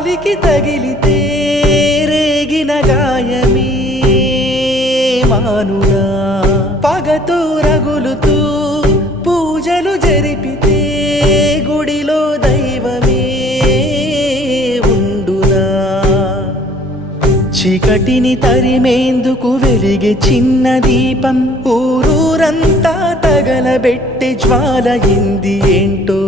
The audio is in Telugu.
కాలికి తగిలితే రేగిన గాయమే మానురా, పగతో రగులుతూ పూజలు జరిపితే గుడిలో దైవమే ఉండునా. చీకటిని తరిమేందుకు వెలిగే చిన్న దీపం ఊరూరంతా తగలబెట్టి జ్వాలయింది ఏంటో.